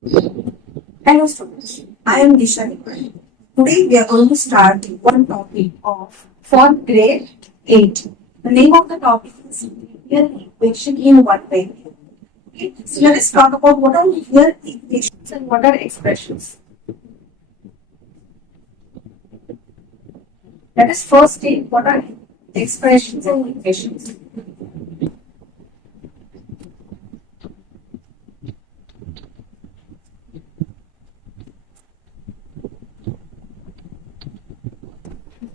Hello students, I am Disha Nikar. Today we are going to start one topic of for grade 8. The name of the topic is linear equation in one variable. Okay. So let us talk about what are linear equations and what are expressions. Let us first take what are expressions and equations.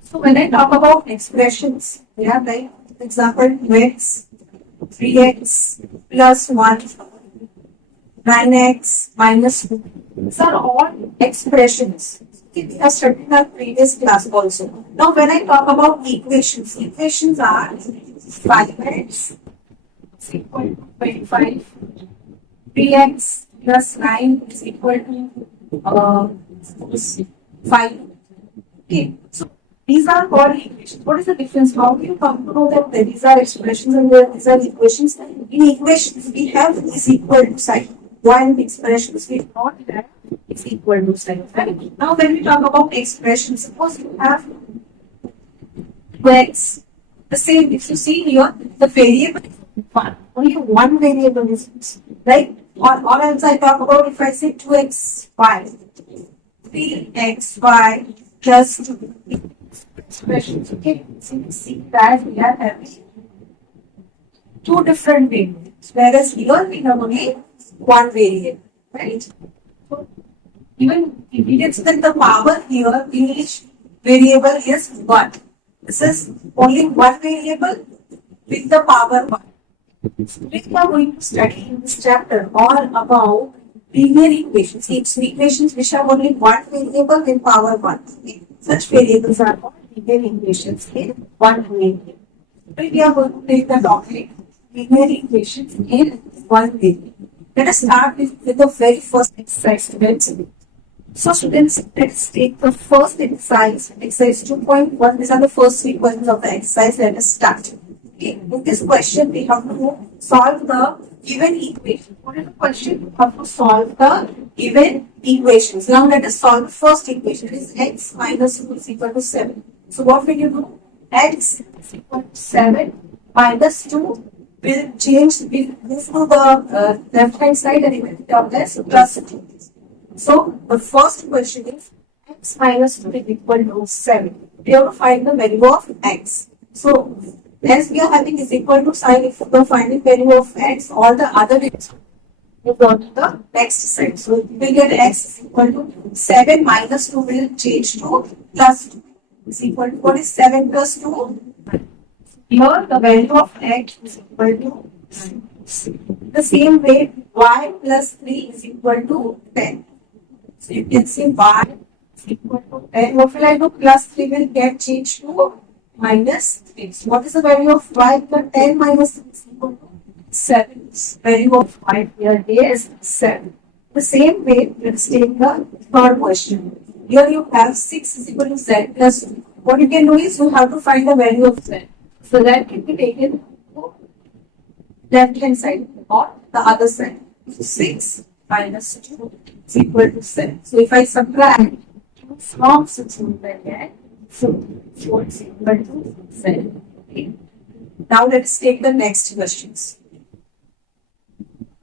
So when I talk about expressions, we have like example 2x, 3x plus 1, 9x minus 2. These are all expressions. Okay, we have studied in our previous class also. Now when I talk about equations, equations are 5x is equal to 25, 3x plus 9 is equal to 5. Okay, so these are called equations. What is the difference? How do you come to know that these are expressions and these are equations? In equations, we have is equal to sign. While in expressions, we do not have is equal to sign. Right? Now, when we talk about expressions, suppose you have x, the same. If you see here, the variable is one. Only one variable is used, right? Or else I talk about if I say 2xy, 3xy plus 2 expressions. Okay, so you see that we are having two different variables, whereas here we have only one variable, right? So even if we can see that the power here, each variable is 1. This is only one variable with the power 1. Today we are going to study in this chapter all about linear equations. Equations which have only one variable with power 1. Such variables are called linear equations in one variable. Today we are going to take the topic linear equations in one variable. Let us start with the very first exercise, students. So students, let's take the first exercise, exercise 2.1. These are the first three questions of the exercise. Let us start. Okay. In this question, we have to solve the given equation. What is the question? You have to solve the given equations. Now let us solve the first equation. It is x minus 2 is equal to 7. So what will you do? X is equal to 7 minus 2 will change, will move to the left hand side and it will become less plus 2. So the first question is x minus 2 is equal to 7. We have to find the value of x. So as we are having is equal to sign, if we are finding value of x, all the other bits move on to the next side. So we will get x is equal to 7 minus 2 will change to plus 2. Is equal to what is 7 plus 2? Here the value of x is equal to 9. The same way y plus 3 is equal to 10. So you can say y is equal to 10. What will I do? Plus 3 will get changed to minus 3. So what is the value of y plus 10 minus 3 is equal to 7. Value of y here is 7. The same way, let's take the third question. Here you have 6 is equal to z plus 2. What you can do is you have to find the value of z. So that can be taken to left hand side or the other side. So 6 minus 2 is equal to 7. So if I subtract 2 from 6, we will get 4. 4 is equal to 7. Okay. Now let's take the next questions.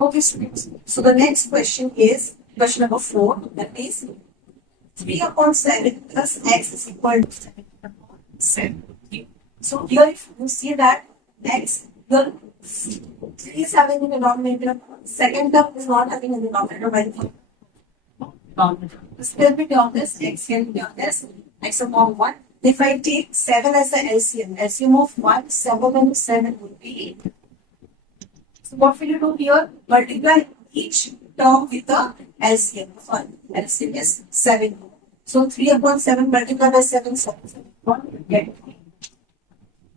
Okay, students. So the next question is question number 4. That is 3 upon 7 plus x is equal to 7 upon 7. Okay. So here if you see that x, here 3 is having a denominator, second term is not having a denominator by the denominator. This will be on this, x can be on this, x upon 1. If I take 7 as the LCM, LCM of 1, 7 and 7 would be 8. So what will you do here? Multiply each term with the LCM. LCM is 7. So 3 upon 7 multiplied by 7, 7 upon 1 get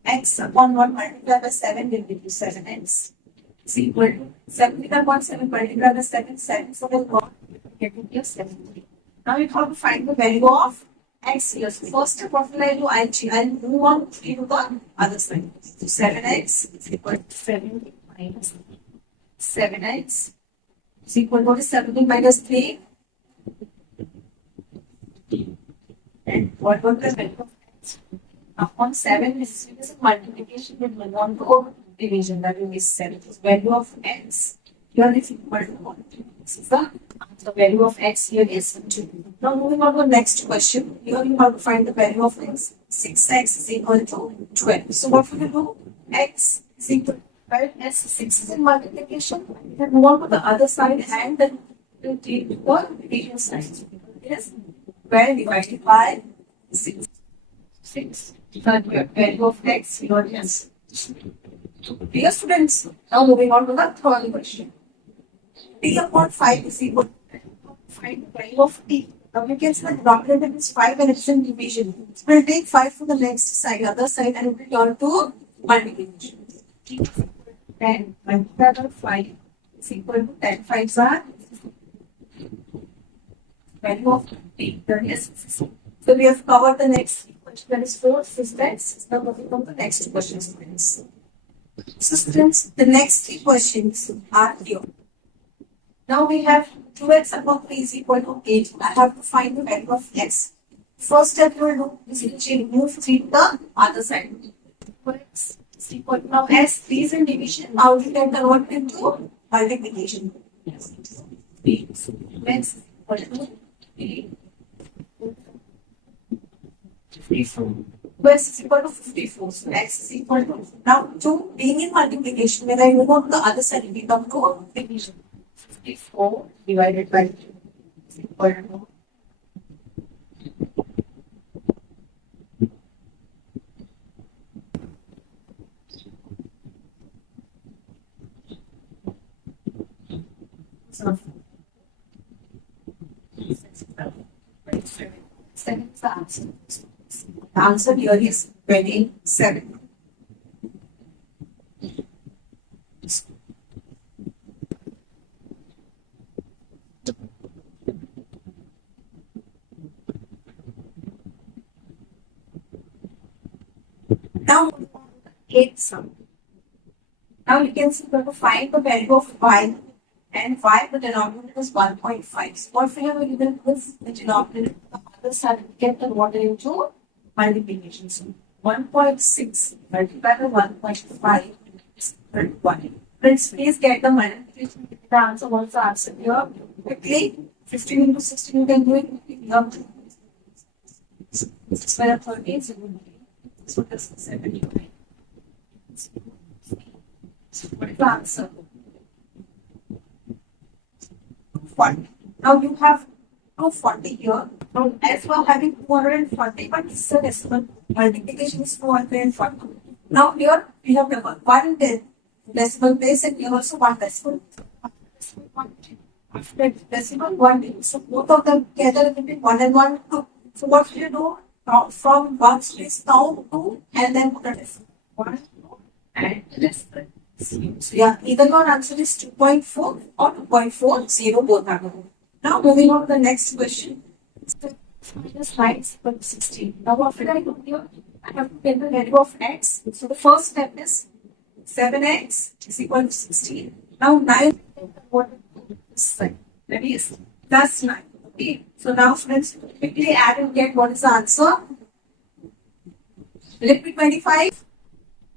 x upon 1 multiplied by 7 will give you 7x. Is equal to 7 upon 7 multiplied by 7, 7 will go get you 7. Now you have to find the value of x here. So first step, what will I do? I'll move on to the other side. So 7x is equal to 7 minus 7x is equal to 17 minus 3. And what was the value of x? Upon 7 is multiplication with 1 to division, that will be 7. So value of x here is equal to 1. This is the value of x here is 2. Now moving on to the next question. Here you have to find the value of x. 6x is equal to 12. So what will you do? X is equal to 12 as 6 is in multiplication. Then move on to the other side and then you take the division side. Yes. 12 divided by 6. 6. The value of x here is 2. Dear students, now moving on to the third question. T upon 5 is equal to find the value of t. Now we can see the denominator is 5 and it's in division. So we'll take 5 from the next side, other side, and it will turn to multiplication. 10 multiplied by 5 is equal to 10. 5s are value of t. So we have covered the next question, that is 4, 5, and 6. Now moving on to the next question, students. So students, the next 3 questions are here. Now we have 2x upon 3 is equal to 8. I have to find the value of x. First step you will do is to move 3 to the other side. 2x is equal to, now as 3 is in division, now you can convert it into multiplication. 3 x is equal to 3. 54. 2x is equal to 54. So x is equal to, now to being in multiplication, when I move on to the other side, it becomes to division. 54 divided by 2 is equal to 7 is the answer. The answer here is 27. Now, 8th sum. Now you can see we're going to find the value of y, and y, the denominator is 1.5. So what we have to do is the denominator, the other side, get converted into multiplication. So 1.6 multiplied by 1.5 is 1. Friends, please get the multiplication. The answer, what's the answer here? Quickly, 15 into 16, you can do it quickly. This is 13, so this is 75. So what is the answer? 240. Now you have 240 here. Now as well having 240, but this is a decimal. Multiplication is 240. Now here we have one decimal place and here also one decimal. After decimal 1, so both of them together will be 1 and 1, 2. So what will you do? Now from 1 place down 2 and then put a decimal. 1, 2 and decimal. So yeah, either your answer is 2.4 or 2.40, both are good. Now moving on to the next question. Minus 9 is equal to 16. Now what will I do here? I have to get the value of x. So the first step is 7x is equal to 16. Now 9 what this side. That is plus 9. Okay. So now friends, quickly add and get what is the answer. Will it be 25?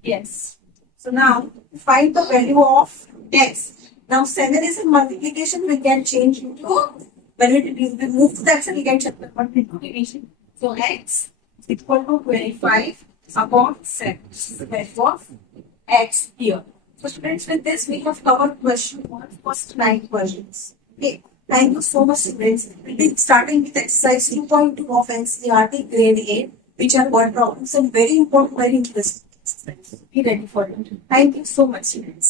Yes. So now find the value of x. Now 7 is in multiplication, we can change into, when we move to that, so we can check the multiplication. So x is equal to 25 upon 7. This is the value of x here. So students, with this we have covered question 1, first 9 questions. Okay. Thank you so much, students. We'll be starting with exercise 2.2 of NCERT Grade 8, which are word problems and very important, very interesting exercise. Be ready for it. Thank you so much, students.